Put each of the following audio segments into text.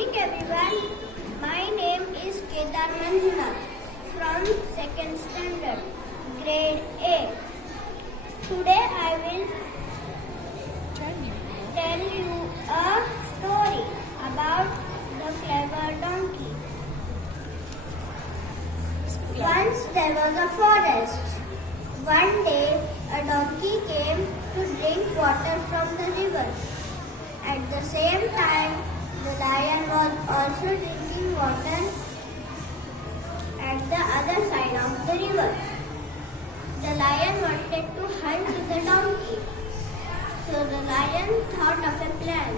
morning everyone. My name is Manjunath from 2nd standard, grade A. Today I will tell you a story about the clever donkey. Once there was a forest. One day a donkey came to drink water from the river. At the same time, the lion was also drinking water at the other side of the river. The lion wanted to hunt the donkey, so the lion thought of a plan.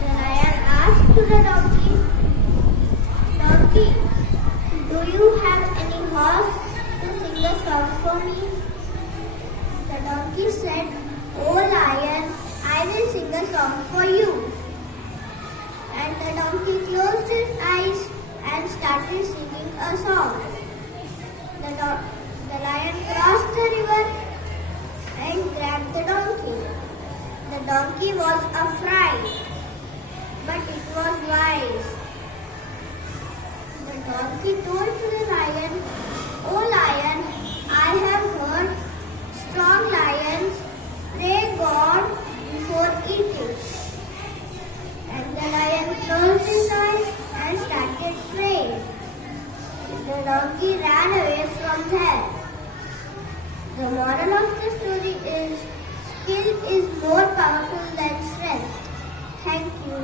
The lion asked to the donkey, "Donkey, do you have any horse to sing a song for me?" The donkey said, "Oh lion, I will sing a song for you." And the donkey closed his eyes and started singing a song. The lion crossed the river and grabbed the donkey. The donkey was afraid, but it was wise. The donkey told to the lion, "Oh lion, I have heard strong lions pray God before eating." And the lion closed his eyes and started praying. The donkey ran away from there. The moral of the story is, skill is more powerful than strength. Thank you.